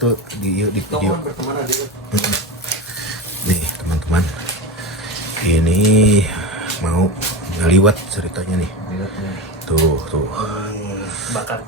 tuh di video. Nih teman-teman, ini mau ngeliwat ceritanya nih. Tuh bakar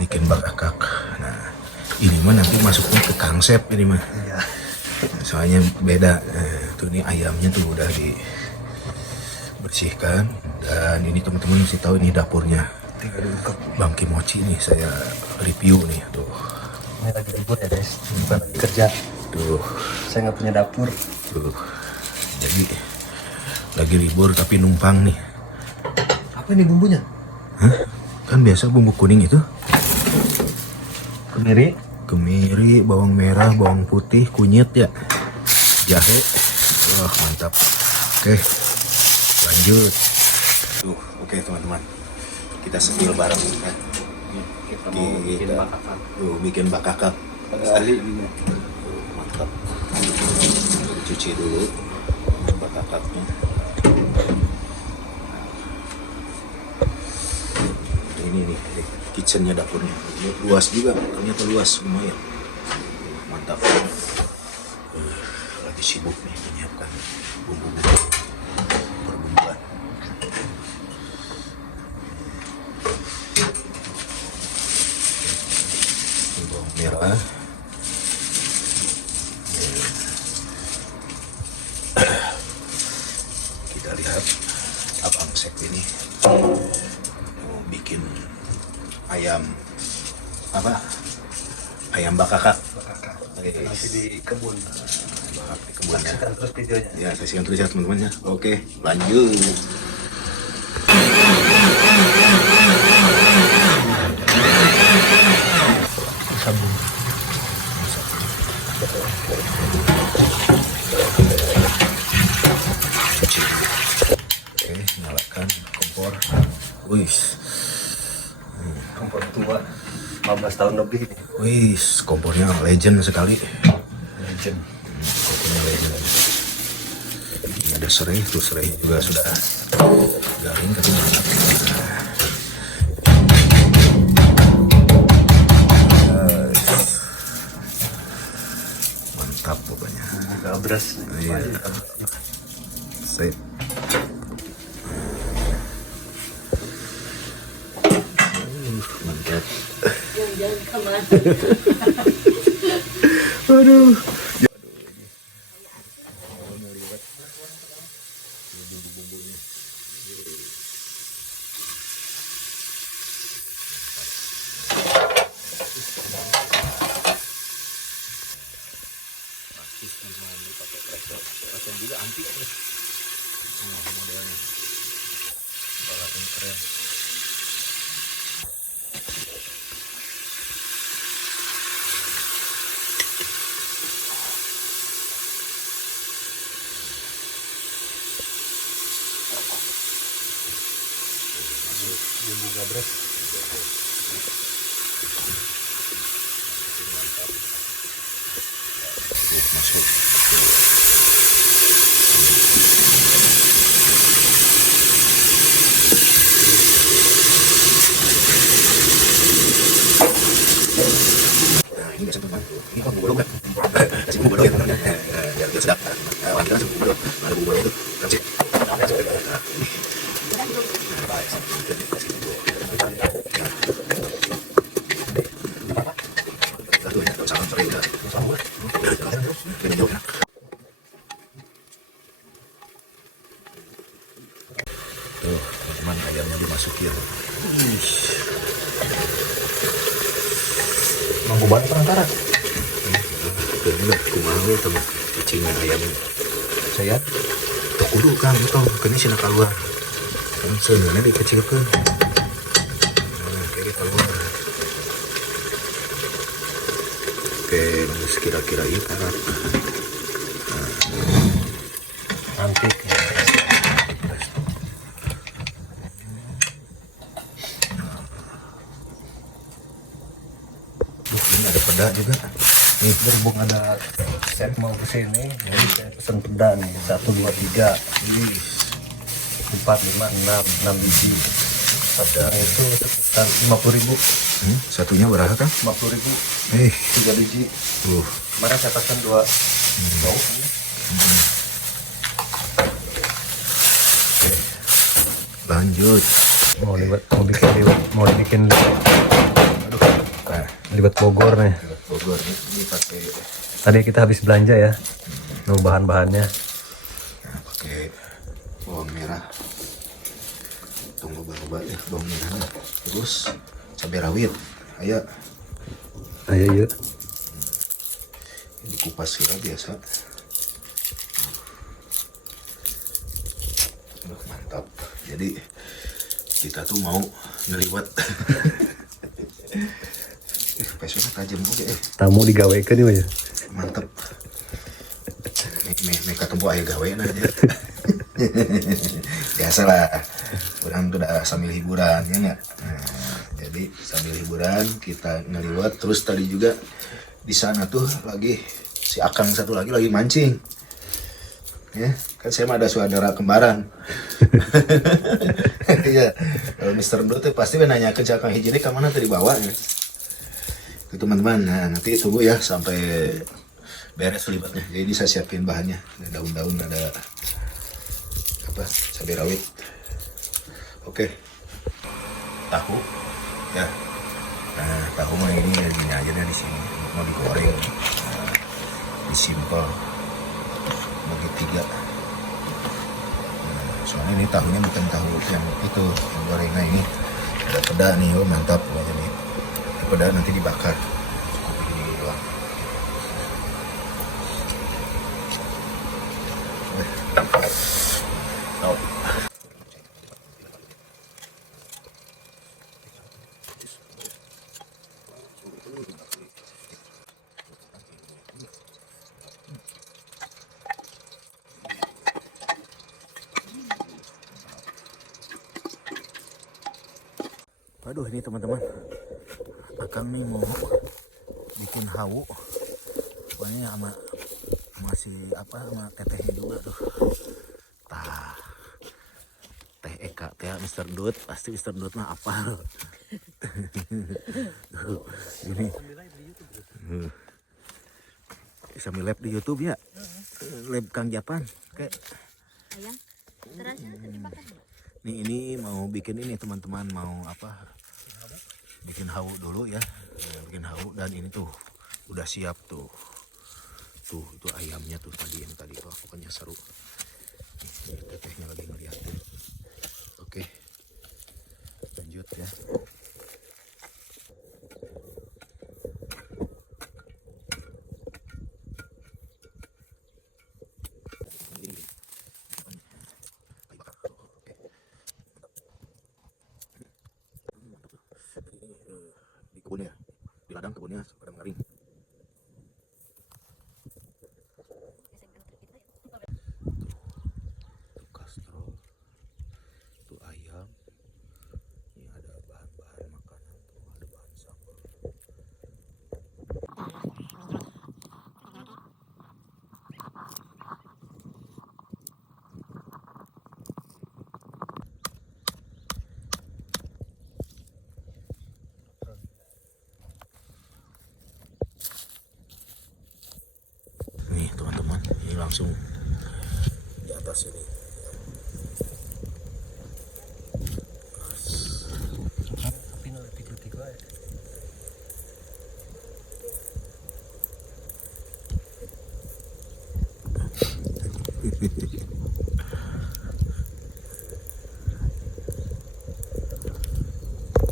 bikin bakakak. Nah ini mah nanti masuknya ke kangsep ini mah. Soalnya beda. Tuh nih ayamnya tuh udah dibersihkan, dan ini teman-teman mesti tahu ini dapurnya Bang Kimochi nih, saya review nih tuh. Ini lagi libur ya guys, bukan lagi kerja. Tuh Saya nggak punya dapur. tuh, jadi lagi libur tapi numpang nih. Apa ini bumbunya? Hah? Kan biasa bumbu kuning itu kemiri, bawang merah, bawang putih, kunyit ya, jahe. Wah mantap. Oke lanjut. Tuh oke teman-teman, kita sambil bareng kan. Kita mau bikin bakar. Bikin bakakak. Mantap. Cuci dulu bakakaknya. Ini nih kitchennya, dapurnya ini luas juga, ternyata luas lumayan. Mantap. Lagi sibuk nih menyiapkan bumbu-bumbu perbumbuan. Bawang merah, kita lihat abang Sek ini mau bikin ayam bakakak. Nanti di kebun. Di kebun ya. Saksikan terus videonya. Ya, saksikan terus ya teman-teman ya. Oke, lanjut. Sambung. Oke, nyalakan kompor. Wih, Kompor tua 15 tahun lebih ini. wih, kompornya legend sekali. Legend. Kompornya legend. Ini ada serai, tuh serai juga sudah garing tapi mantap. Mantap pokoknya. Gabras. Iya. Sip. Mantap. Jangan kemana. Aduh. Pakai juga anti modelnya. Balapan keren. Bumbu gabras. Masuk. Nah, ini biasa teman. Ini bumbu bodong kan? Kasih bumbu bodong ya teman-teman. Biar sedap. Nah, kita langsung bumbu bodong. Ada bumbu bodong itu. Kasih. Tuh teman-teman, ayamnya dimasukin. Mampu banget perantara. Bener, kumaha teman cacingnya ayam. Saya Tuh kudu kang itu, kini sih keluar. Kan sebenarnya dikecilkan. Kiri keluar. Oke, kira-kira ibarat. antik. Ini ada peda juga. Nih berhubung ada set mau kesini, jadi saya pesen peda nih 1, 2, 3, 4, 5, 6 biji. Ada itu sekitar 50.000. Satunya berapa kan? 50.000. 3 biji. Kemarin saya pesan 2 bau. Lanjut. Mau dibikin liwet Bogor nih. Bogor ini pakai Tadi kita habis belanja ya. Bahan-bahannya. nah, pakai bawang merah. Tunggu baru ya bawang merah. Terus cabai rawit. Ayo Yuk. dikupas ya biasa. Mantap. Jadi kita tuh mau ngeliwat. Pesonya tajam juga Tamu digawekeun ya. Mantep. Mereka tempuh ayah gawe aja. Biasalah. Orang tuh udah sambil hiburan ya nggak. Nah, jadi sambil hiburan kita ngeliwat. Terus tadi juga di sana tuh lagi si Akang satu lagi mancing. Ya, kan saya mah ada saudara kembaran. Iya, kalau Mr. Blue tuh pasti nanya ke Akang hijine ke mana tadi bawa ya. Itu teman-teman, nah nanti tunggu ya sampai beres libatnya. Jadi saya siapin bahannya, ada daun-daun, ada apa, cabai rawit. Oke, tahu ya. Nah, tahu mah ini aja di sini mau digoreng, disimpel bagi 3. Nah, soalnya ini tahunya bukan tahu yang itu yang gorengnya ini ada peda nih, oh mantap pokoknya nih. Peda nanti dibakar. Ini doang. Oh. Waduh ini teman-teman, Akang nih mau bikin hawu, pokoknya sama masih apa sama tetehnya juga tuh. Tah, teh Eka, teh Mr. Dut, pasti Mr. Dut mah apa? Ini sambil live di YouTube ya, live Kang Japan, kayak. Nih ini mau bikin ini teman-teman, mau apa? Bikin hawu dulu ya, bikin hawu. Dan ini tuh udah siap tuh itu ayamnya tuh tadi yang tadi. Wah, pokoknya seru. Ini tetehnya lagi ngeliatin. Oke, lanjut ya. Di kebunnya, di ladang kebunnya pada mengering. Tuh kastrol, tuh ayam. Ini ada bahan-bahan makanan, tuh ada bahan sambal. Nih teman-teman, ini langsung di atas ini.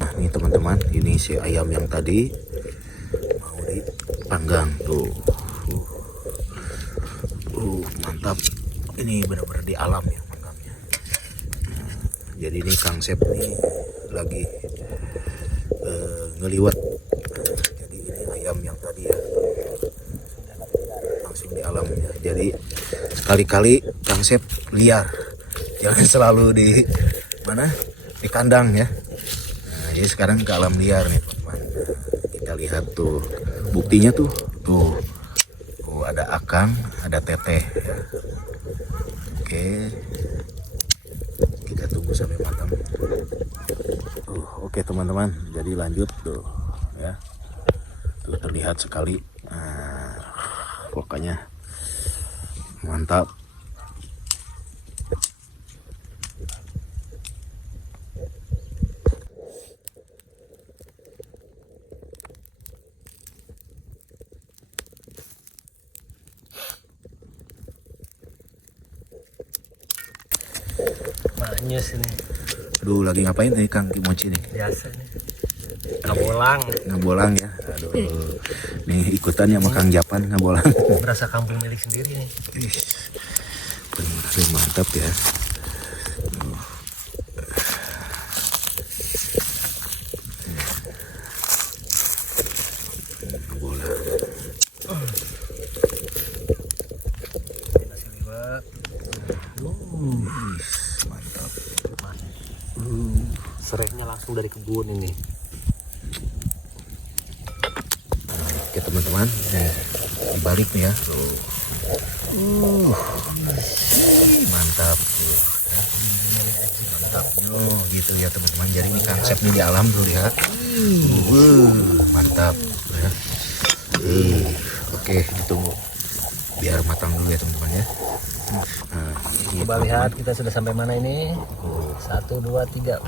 Nah, ini teman-teman, ini si ayam yang tadi mau dipanggang tuh. Mantap. Ini benar-benar di alam ya panggangnya. Nah, jadi ini Kang Sep nih lagi ngeliwat. Jadi ini ayam yang tadi ya langsung di alam ya. Jadi sekali-kali Kang Sep liar, jangan selalu di mana, di kandang ya. Nah, jadi sekarang ke alam liar nih teman-teman. Kita lihat tuh buktinya tuh ada Akang, ada Teteh ya. Oke, kita tunggu. tunggu sampai matang. Oke teman-teman, jadi lanjut tuh ya. Tuh terlihat sekali. Nah, pokoknya mantap. Manyes ini. Aduh, lagi ngapain nih Kang Kimochi nih? Biasa nih. Ngabolang. Ngabolang ya. Aduh. Nih ikutan ya sama Kang Japan ngabolang. Berasa kampung milik sendiri nih. Ih, bener mantap ya. Ngabolang. Nasi liwet. Mantap. Serainya langsung dari kebun ini. Oke teman-teman, dibalik nih ya. Mantap. Mantap. Oh, gitu ya teman-teman. Jadi ini konsepnya di alam tuh ya. Mantap ya. Oke, ditunggu biar matang dulu ya teman-teman ya. Nah, Coba lihat kita sudah sampai mana ini. 1, 2, 3.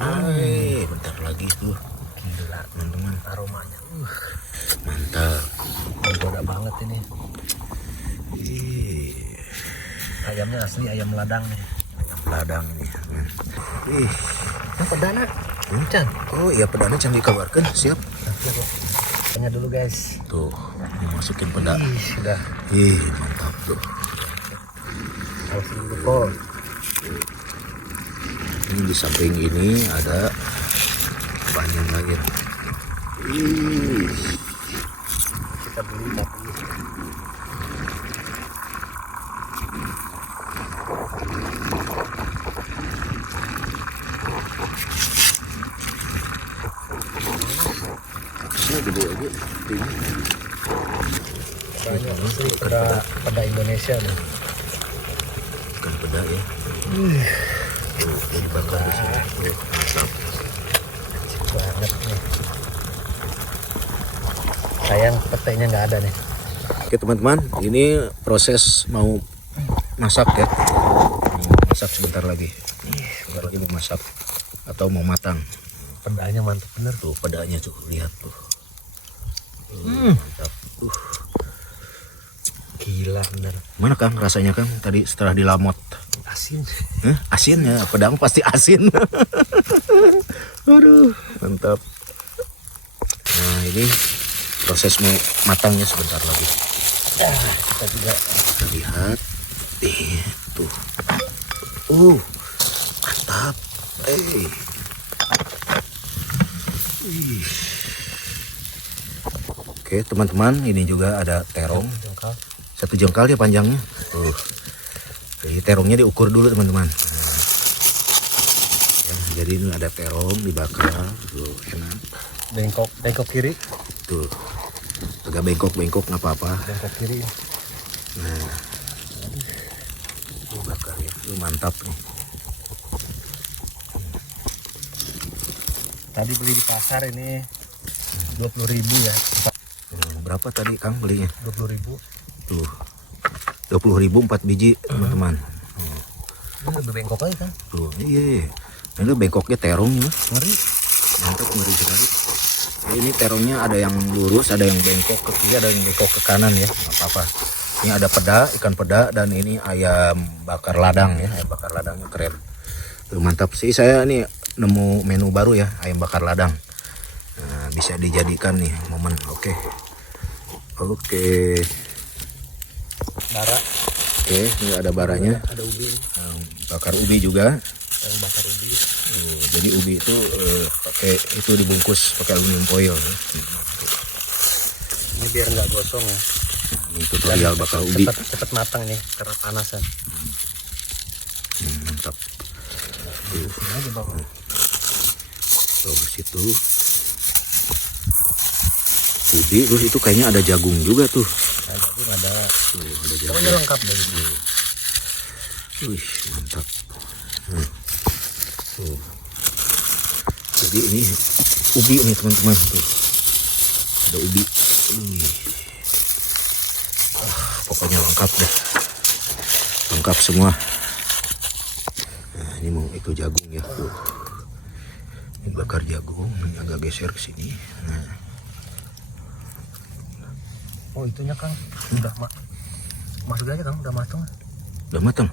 Bentar lagi tuh. Gila Teman-teman, aromanya. mantap. Menggoda banget ini. Ayamnya asli ayam ladang nih. Ayam ladang ini. Ini pedana. Can. Oh iya, pedana canggih kabarkan. Siap. Tanya dulu guys. Tuh, dimasukin peda. Sudah. Mantap tuh. Harus dulu kok. Ini di samping ini ada banyak lagi. Kita beli tapi Ini gede aja. banyak asli pada Indonesia nih. Bukan peda ya. Ini bakar di sini. Mantap. Banget nih. Sayang petainya nggak ada nih. Oke teman-teman, ini proses mau masak ya. Masak sebentar lagi. Sebentar lagi mau masak atau mau matang. Pedanya mantap bener. Tuh pedanya tuh, lihat tuh. Mantap. Gila bener. Mana Kang rasanya Kang tadi setelah dilamot? Asin. Asin ya, pedang pasti asin. Aduh, mantap. Nah ini proses mau matangnya sebentar lagi. Kita juga Kita lihat. Tuh. Mantap. Oke teman-teman, ini juga ada terong. jengkal. 1 jengkal ya panjangnya. Jadi terongnya diukur dulu teman-teman. Nah, ya, jadi ini ada terong dibakar, tuh enak. Bengkok kiri. Tuh, agak bengkok nggak apa-apa. Bengkok kiri. Nah, dibakar ya, mantap nih. Tadi beli di pasar ini 20.000 ya. Berapa tadi Kang belinya? 20.000. Tuh, 20.000 4 biji teman-teman. Ini lebih bengkok aja kan? Tuh, iya. Ini bengkoknya terong ini. Ngeri. Mantap, ngeri sekali. Ya, ini terongnya ada yang lurus, ada yang bengkok ke kiri, ada yang bengkok ke kanan ya. Nggak apa-apa. Ini ada peda, ikan peda, dan ini ayam bakar ladang ya. Ayam bakar ladangnya keren. Tuh, mantap sih, saya nih nemu menu baru ya, ayam bakar ladang. Nah, bisa dijadikan nih momen. Oke. Bara. Oke, ini ada baranya. Ada ubi. Bakar ubi juga. Yang bakar ubi. Jadi ubi itu pakai itu dibungkus pakai aluminium foil. Ini biar nggak gosong ya. Ini tutorial bakar ubi. Cepet matang nih karena panasan. Mantap. Ini aja bang. Terus itu ubi, terus itu kayaknya ada jagung juga tuh. Ada jagung, ada. Tuh, ada jagung. Pokoknya lengkap deh. Wih, mantap. Tuh. Jadi ini ubi nih teman-teman. Tuh. Ada ubi. Pokoknya lengkap deh. Lengkap semua. Nah, ini mau itu jagung ya. Tuh. Ini bakar jagung, ini agak geser ke sini. Nah. Oh itunya Kang, udah masukin aja Kang, udah matang. Udah matang?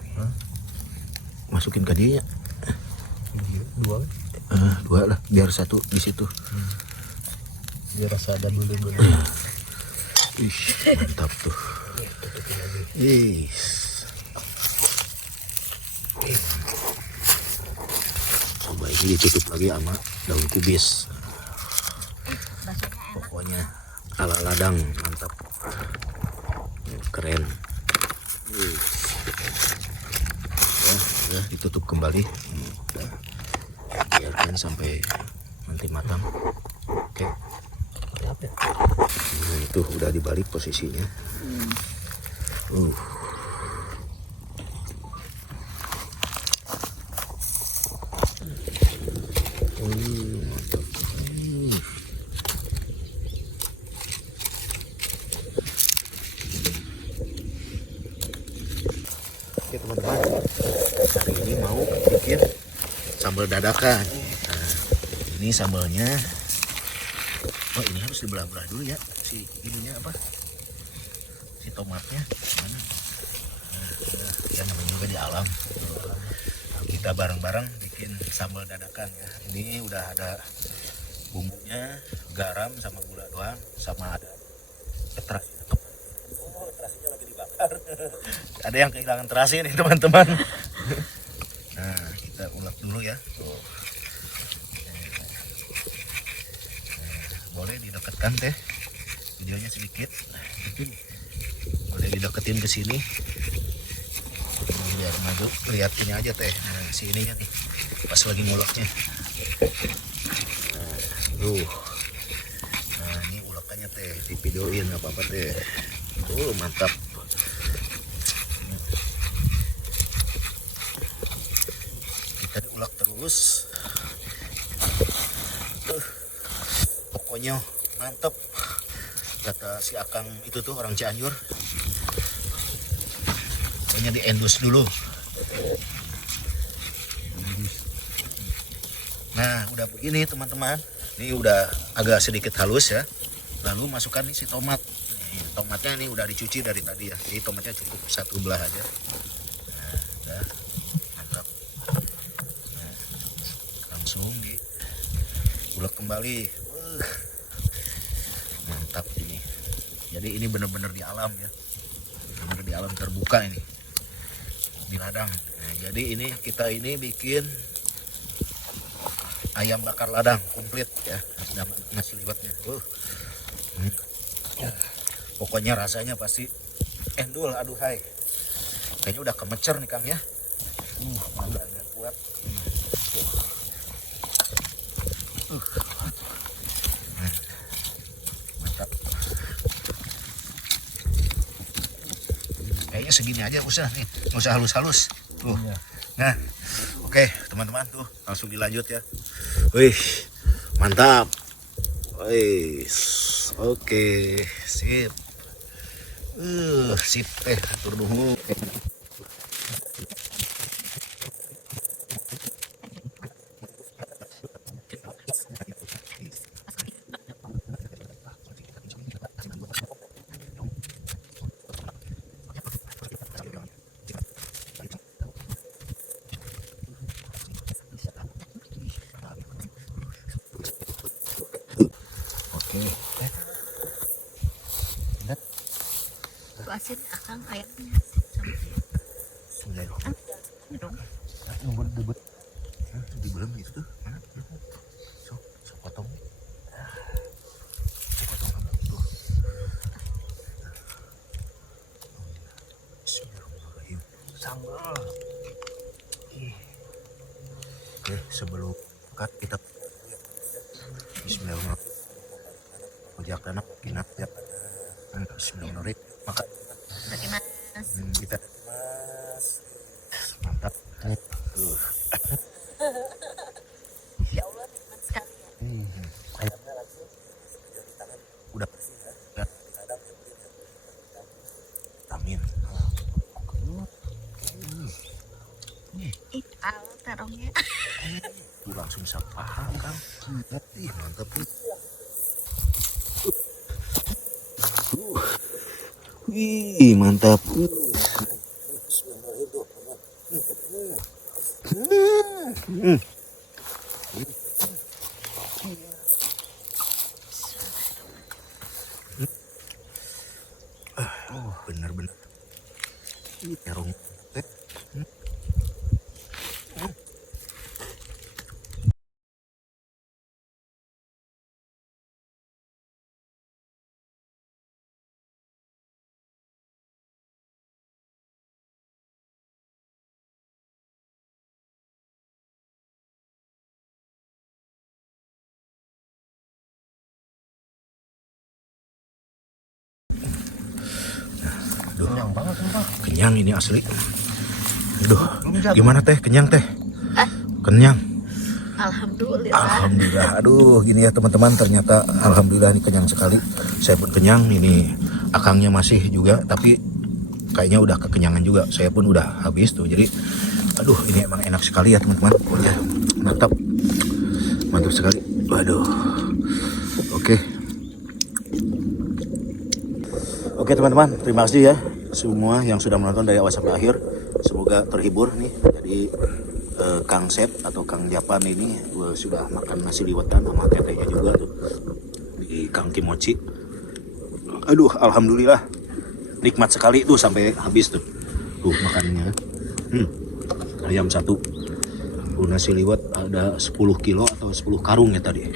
Masukin ke dia ya. Dua. Dua lah, biar satu di situ. Biar rasa ada dulu. Ih, mantap tuh. Ih. Coba ini ditutup lagi sama daun kubis. Pokoknya ala ladang, mantap. Keren. Ya, ditutup kembali. Biarkan sampai nanti matang. Oke. Nah, itu udah dibalik posisinya. Mantap. Oke teman-teman, hari ini mau bikin sambal dadakan. Nah, ini sambalnya. Oh ini harus dibelah-belah dulu ya, si ininya apa? Si tomatnya. Mana? Nah, ya namanya juga di alam. Kita bareng-bareng bikin sambal dadakan ya. Ini udah ada bumbunya, garam sama gula doang, sama ada terasi. Oh terasinya lagi dibakar. Ada yang kehilangan terasi nih teman-teman. Nah kita ulek dulu ya. Tuh. Boleh didekatkan teh videonya sedikit, boleh dideketin ke sini biar maju, lihat ini aja teh. Nah si ininya nih pas lagi nguleknya. Nah ini ulekannya teh di videoin apa teh. Mantap. Kita diulek terus. Pokoknya mantep kata si Akang itu tuh orang Cianjur. Pokoknya diendus dulu. Nah udah begini teman-teman, ini udah agak sedikit halus ya. Lalu masukkan nih si tomat. Tomatnya ini udah dicuci dari tadi ya, jadi tomatnya cukup satu belah aja. Nah udah mantap. Nah, langsung diulek kembali. Mantap ini. Jadi ini benar-benar di alam ya, benar-benar di alam terbuka ini di ladang. Nah, jadi ini kita ini bikin ayam bakar ladang komplit ya, nasi liwetnya. Pokoknya rasanya pasti endul, aduhai. Kayaknya udah kemecer nih Kang ya. Mangganya kuat. Kayaknya segini aja usah nih, nggak usah halus-halus tuh. Nah oke teman-teman tuh langsung dilanjut ya. Wih mantap. Wih oke sip. Sip atur nuhun. Asin Akang kayaknya Sudah dong. Nunggu debut. di belum itu tuh. So potong. So potong tuh. Bismillahirrahmanirrahim. Sambal. Oke sebelum cut kita Bismillahirrahmanirrahim. Ojak anak kinap ya. Bismillahirrahmanirrahim. Makan. Bagaimana? Kita mas mantap tuh. Ih, tahu terongnya. Tuh langsung bisa paham Kang. Ih, mantap nih. Wih, mantap. Oh, benar-benar. Terong. Kenyang banget sumpah. Kenyang ini asli. Aduh, gimana teh? Kenyang teh? Kenyang. Alhamdulillah. Alhamdulillah. Aduh, gini ya teman-teman, ternyata alhamdulillah ini kenyang sekali. Saya pun kenyang, ini akangnya masih juga, tapi kayaknya udah kekenyangan juga. Saya pun udah habis tuh. Jadi, aduh, ini emang enak sekali ya teman-teman. Pokoknya mantap. Mantap sekali. Waduh. Oke. Oke teman-teman, terima kasih ya semua yang sudah menonton dari awal sampai akhir. Semoga terhibur nih. Jadi Kang Sep atau Kang Japan ini sudah makan nasi liwetan sama tetenya juga tuh di Kang Kimochi. Aduh, alhamdulillah nikmat sekali tuh sampai habis tuh makannya. Ayam satu, nasi liwet ada 10 kilo atau 10 karung ya tadi.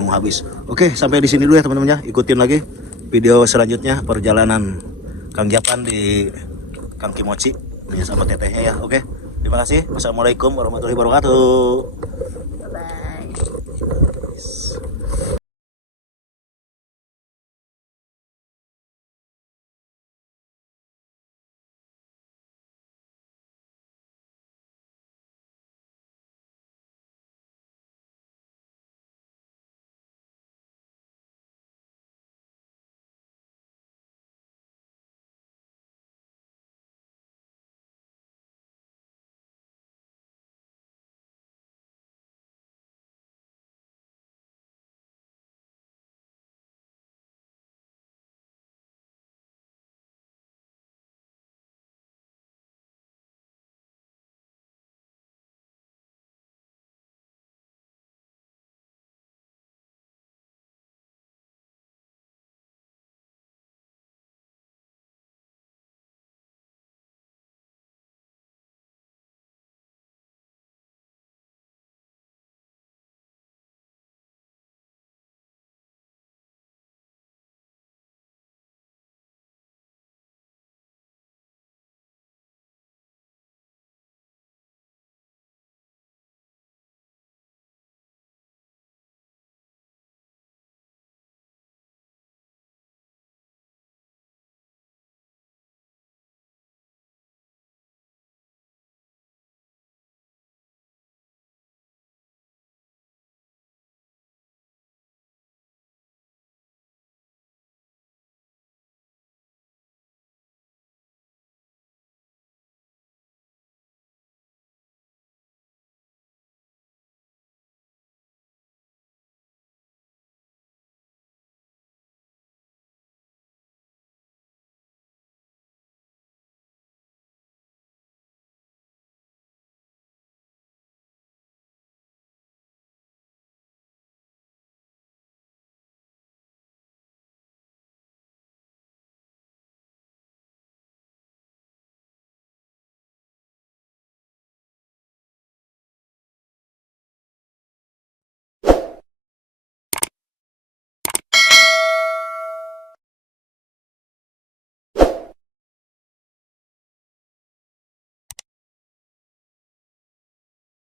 Mau habis. Oke, sampai di sini dulu ya teman-teman ya. Ikutin lagi video selanjutnya perjalanan Kang Japan di Kang Kimochi sama tetehnya ya. Oke, terima kasih. Wassalamualaikum warahmatullahi wabarakatuh.